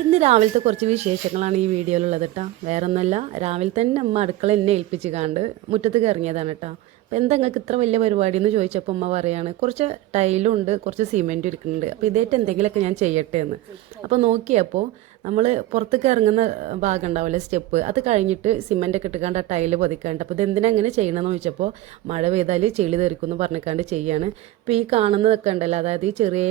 ഇന്ന് രാവിലത്തെ കുറച്ച് വിശേഷങ്ങളാണ് ഈ വീഡിയോയിലുള്ളത് കേട്ടോ. വേറെ ഒന്നുമല്ല, രാവിലെ തന്നെ അമ്മ അടുക്കള എന്നെ ഏൽപ്പിച്ച് കാണ്ട് മുറ്റത്തേക്ക് ഇറങ്ങിയതാണ് കേട്ടോ. അപ്പോൾ എന്താ നിങ്ങൾക്ക് ഇത്ര വലിയ പരിപാടി എന്ന് ചോദിച്ചപ്പോൾ അമ്മ പറയാണ് കുറച്ച് ടൈലും ഉണ്ട്, കുറച്ച് സിമെൻറ്റും ഇരിക്കുന്നുണ്ട്, അപ്പോൾ ഇതായിട്ട് എന്തെങ്കിലുമൊക്കെ ഞാൻ ചെയ്യട്ടെ എന്ന്. അപ്പോൾ നോക്കിയപ്പോൾ നമ്മൾ പുറത്തേക്ക് ഇറങ്ങുന്ന ഭാഗം ഉണ്ടാവില്ലേ, സ്റ്റെപ്പ്, അത് കഴിഞ്ഞിട്ട് സിമെൻ്റൊക്കെ ഇട്ടുകൊണ്ട് ആ ടൈല് പതിക്കാണ്ട്. അപ്പോൾ ഇതെന്തിനാ അങ്ങനെ ചെയ്യണമെന്ന് ചോദിച്ചപ്പോൾ മഴ പെയ്താൽ ചെളി തെറിക്കുമെന്ന് പറഞ്ഞിക്കാണ്ട് ചെയ്യാണ്. ഇപ്പോൾ ഈ കാണുന്നതൊക്കെ ഉണ്ടല്ലോ, അതായത് ഈ ചെറിയ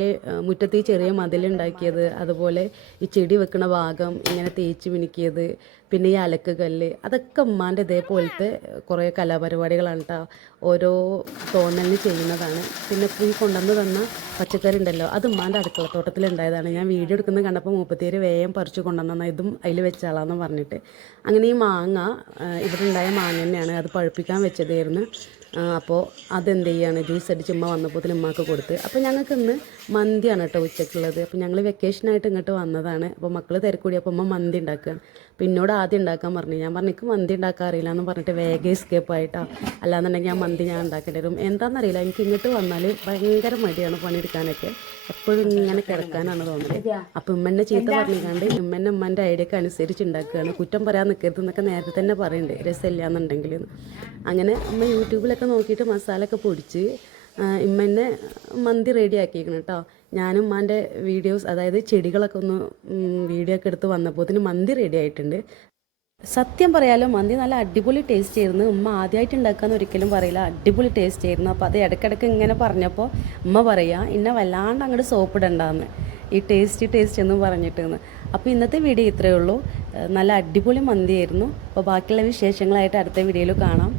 മുറ്റത്ത് ഈ ചെറിയ മതിലുണ്ടാക്കിയത്, അതുപോലെ ഈ ചെടി വെക്കുന്ന ഭാഗം ഇങ്ങനെ തേച്ച് മിനുക്കിയത്, പിന്നെ ഈ അലക്ക് കല്ല്, അതൊക്കെ ഉമ്മാൻ്റെ ഇതേപോലത്തെ കുറേ കലാപരിപാടികളാണ് കേട്ടോ. ഓരോ തോന്നലിന് ചെയ്യുന്നതാണ്. പിന്നെ ഈ കൊണ്ടുവന്ന് തന്ന പച്ചക്കറി ഉണ്ടല്ലോ, അത് ഉമ്മാൻ്റെ അടുക്കളത്തോട്ടത്തിലുണ്ടായതാണ്. ഞാൻ വീഡിയോ എടുക്കുന്നത് കണ്ടപ്പോൾ മുപ്പത്തിയേര് വേഗം പറിച്ച് കൊണ്ടുവന്ന ഇതും അതിൽ വെച്ചാളാന്ന് പറഞ്ഞിട്ട്. അങ്ങനെ ഈ മാങ്ങ ഇവിടെ ഉണ്ടായ മാങ്ങ തന്നെയാണ്, അത് പഴുപ്പിക്കാൻ വെച്ചതായിരുന്നു. അപ്പോൾ അതെന്ത് ചെയ്യാണ്, ജ്യൂസ് അടിച്ച് ഉമ്മ വന്നപ്പോൾ ഉമ്മക്ക് കൊടുത്ത്. അപ്പോൾ ഞങ്ങൾക്ക് ഇന്ന് മന്തിയാണ് കേട്ടോ ഉച്ചക്കുള്ളത്. അപ്പോൾ ഞങ്ങൾ വെക്കേഷനായിട്ട് ഇങ്ങോട്ട് വന്നതാണ്. അപ്പോൾ മക്കൾ തിരക്കൂടിയപ്പോൾ ഉമ്മ മന്തി ഉണ്ടാക്കുകയാണ്. അപ്പോൾ എന്നോട് ആദ്യം ഉണ്ടാക്കാൻ പറഞ്ഞു. ഞാൻ പറഞ്ഞു എനിക്ക് മന്തി ഉണ്ടാക്കാൻ അറിയില്ല എന്ന് പറഞ്ഞിട്ട് വേഗം എസ്കേപ്പ് ആയിട്ടാണ്. അല്ലാന്നുണ്ടെങ്കിൽ ആ മന്തി ഞാൻ ഉണ്ടാക്കേണ്ടി വരും. എന്താണെന്നറിയില്ല, എനിക്ക് ഇങ്ങോട്ട് വന്നാൽ ഭയങ്കര മടിയാണ് പണിയെടുക്കാനൊക്കെ. എപ്പോഴും ഇങ്ങനെ കിടക്കാനാണ് തോന്നുന്നത്. അപ്പോൾ ഉമ്മന്നെ ചീത്ത പറഞ്ഞിക്കാണ്ട് ഉമ്മൻ്റെ ഐഡിയക്ക് അനുസരിച്ച് ഉണ്ടാക്കുകയാണ്. കുറ്റം പറയാൻ നിൽക്കരുത് എന്നൊക്കെ നേരത്തെ തന്നെ പറയുന്നുണ്ട്, രസമില്ല എന്നുണ്ടെങ്കിൽ. അങ്ങനെ ഉമ്മ യൂട്യൂബിലൊക്കെ നോക്കിയിട്ട് മസാലയൊക്കെ പൊടിച്ച് ഇമ്മന്നെ മന്തി റെഡി ആക്കിയിരിക്കണം കേട്ടോ. ഞാനും ഉമ്മാൻ്റെ വീഡിയോസ്, അതായത് ചെടികളൊക്കെ ഒന്ന് വീഡിയോ ഒക്കെ എടുത്ത് വന്നപ്പോൾ മന്തി റെഡി ആയിട്ടുണ്ട്. സത്യം പറയാലോ, മന്തി നല്ല അടിപൊളി ടേസ്റ്റ് ആയിരുന്നു. ഉമ്മ ആദ്യമായിട്ട് ഉണ്ടാക്കാമെന്ന് ഒരിക്കലും പറയില്ല, അടിപൊളി ടേസ്റ്റ് ആയിരുന്നു. അപ്പോൾ അത് ഇടയ്ക്കിടയ്ക്ക് ഇങ്ങനെ പറഞ്ഞപ്പോൾ ഉമ്മ പറയുക ഇന്നെ വല്ലാണ്ട് അങ്ങോട്ട് സോപ്പിടണ്ടാന്ന്, ഈ ടേസ്റ്റ് എന്ന് പറഞ്ഞിട്ടെന്ന്. അപ്പോൾ ഇന്നത്തെ വീഡിയോ ഇത്രയേ ഉള്ളൂ. നല്ല അടിപൊളി മന്തിയായിരുന്നു. അപ്പോൾ ബാക്കിയുള്ള വിശേഷങ്ങളായിട്ട് അടുത്ത വീഡിയോയിൽ കാണാം.